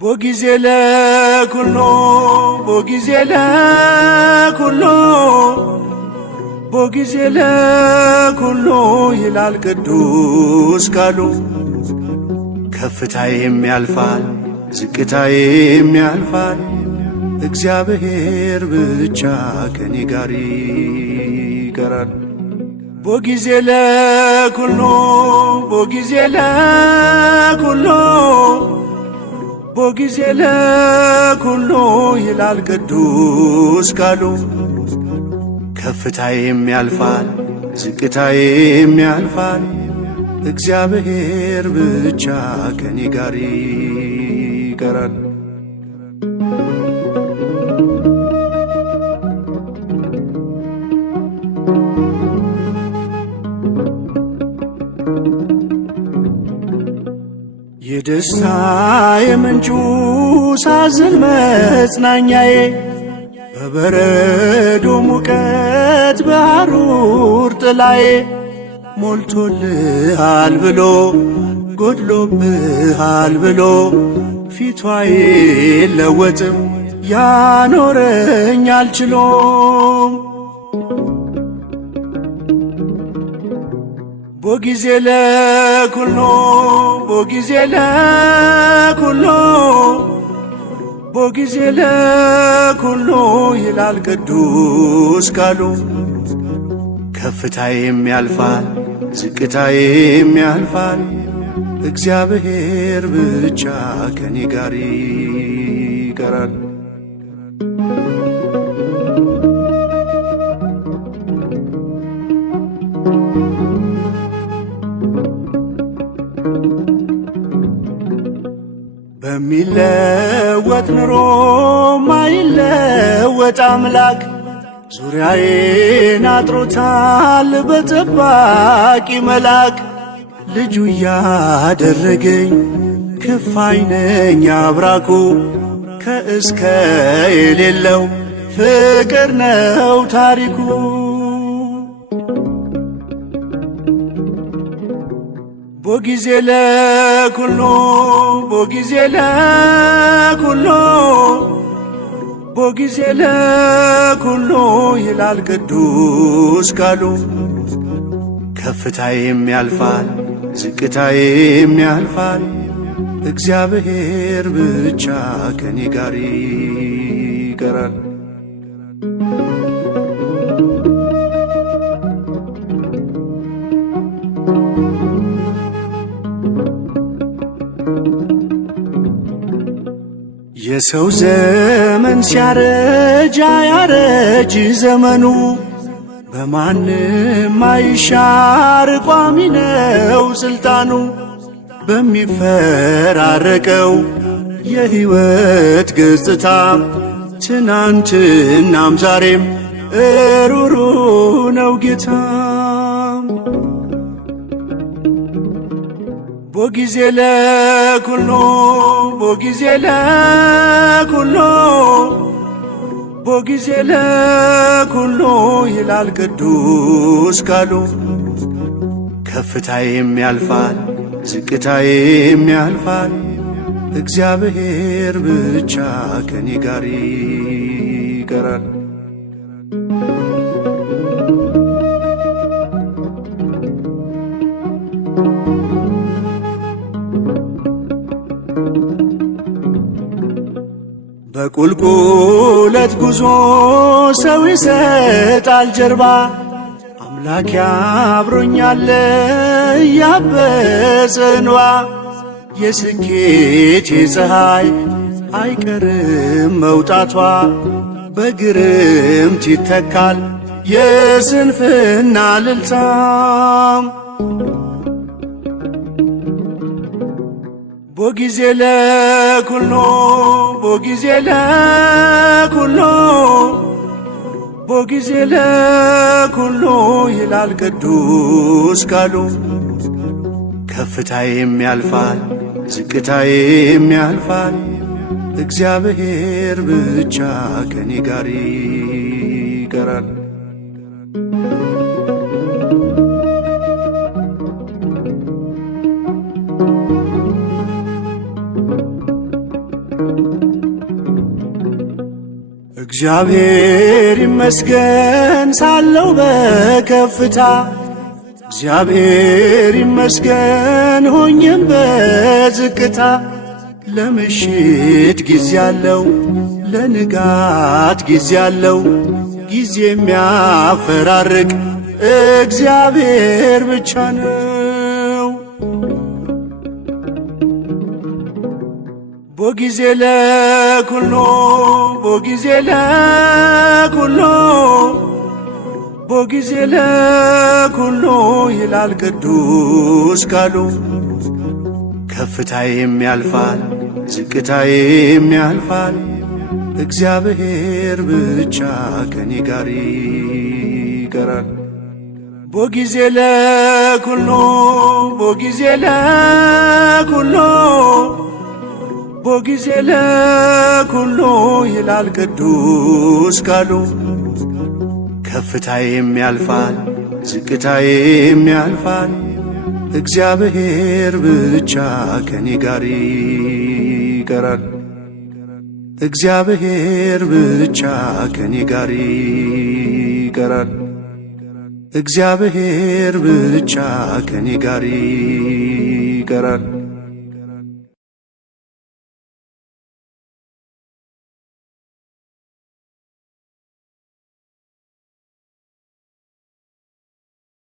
ቦጊዜ ለኩሎ ቦጊዜ ለኩሎ ቦጊዜ ለኩሎ ይላል ቅዱስ ቃሉ። ከፍታዬም ያልፋል ዝቅታዬም ያልፋል፣ እግዚአብሔር ብቻ ከኔ ጋር ይቀራል። ቦጊዜ ለኩሎ ቦጊዜ ለኩሎ ቦጊዜ ለኩሎ ይላል ቅዱስ ቃሉ። ከፍታዬም ያልፋል ዝቅታዬም ያልፋል፣ እግዚአብሔር ብቻ ከኔ ጋር ይቀራል። የደስታ የምንጩ ሳዝን መጽናኛዬ፣ በበረዶ ሙቀት በሐሩር ጥላዬ፣ ሞልቶልሃል ብሎ ጎድሎብሃል ብሎ ፊቷ አይለወጥም ያኖረኝ አልችሎም። ቦጊዜ ለኩሎ ቦጊዜ ለኩሎ ቦጊዜ ለኩሎ ይላል ቅዱስ ቃሉ። ከፍታዬም ያልፋል ዝቅታዬም ያልፋል፣ እግዚአብሔር ብቻ ከኔ ጋር ይቀራል። በሚለወጥ ኑሮ ማይለወጥ አምላክ ዙሪያዬን አጥሮታል በጠባቂ መልአክ። ልጁ ያደረገኝ ክፋይ ነኝ አብራኩ፣ ከእስከ የሌለው ፍቅር ነው ታሪኩ። ቦጊዜ ለኩሎ ቦጊዜ ለኩሎ ቦጊዜ ለኩሎ ይላል ቅዱስ ቃሉ። ከፍታዬም ያልፋል ዝቅታዬም ያልፋል፣ እግዚአብሔር ብቻ ከኔ ጋር ይቀራል። የሰው ዘመን ሲያረጅ አያረጅ ዘመኑ፣ በማንም አይሻር ቋሚ ነው ስልጣኑ። በሚፈራረቀው የሕይወት ገጽታ ትናንትናም ዛሬም እሩሩ ነው ጌታ። ቦጊዜ ለኩሎ ቦጊዜ ለኩሎ ቦጊዜ ለኩሎ ይላል ቅዱስ ቃሉ። ከፍታዬም ያልፋል ዝቅታዬም ያልፋል፣ እግዚአብሔር ብቻ ከኔ ጋር ይቀራል። በቁልቁለት ጉዞ ሰው ይሰጣል ጀርባ፣ አምላክ አብሮኛል እያበሰ እንባ። የስኬቴ ፀሐይ አይቀርም መውጣቷ፣ በግርምት ይተካል የስንፍና ልልታም። ቦጊዜ ለኩሎ ቦጊዜ ለኩሎ ቦጊዜ ለኩሎ ይላል ቅዱስ ቃሉ። ከፍታዬም ያልፋል ዝቅታዬም ያልፋል፣ እግዚአብሔር ብቻ ከኔ ጋር ይቀራል። እግዚአብሔር ይመስገን ሳለው በከፍታ እግዚአብሔር ይመስገን ሆኜም በዝቅታ ለምሽት ጊዜ አለው ለንጋት ጊዜ አለው ጊዜ የሚያፈራርቅ እግዚአብሔር ብቻ ነው። ቦጊዜ ለኩሎ ቦጊዜ ለኩሎ ቦጊዜ ለኩሎ ይላል ቅዱስ ቃሉ። ከፍታዬም ያልፋል ዝቅታዬም ያልፋል እግዚአብሔር ብቻ ከኔ ጋር ይቀራል። ቦጊዜ ለኩሎ ቦጊዜ ለኩሎ ቦጊዜ ለኩሎ ይላል ቅዱስ ቃሉ። ከፍታዬም ያልፋል ዝቅታዬም ያልፋል እግዚአብሔር ብቻ ከኔ ጋር ይቀራል። እግዚአብሔር ብቻ ከኔ ጋር ይቀራል። እግዚአብሔር ብቻ ከኔ ጋር ይቀራል።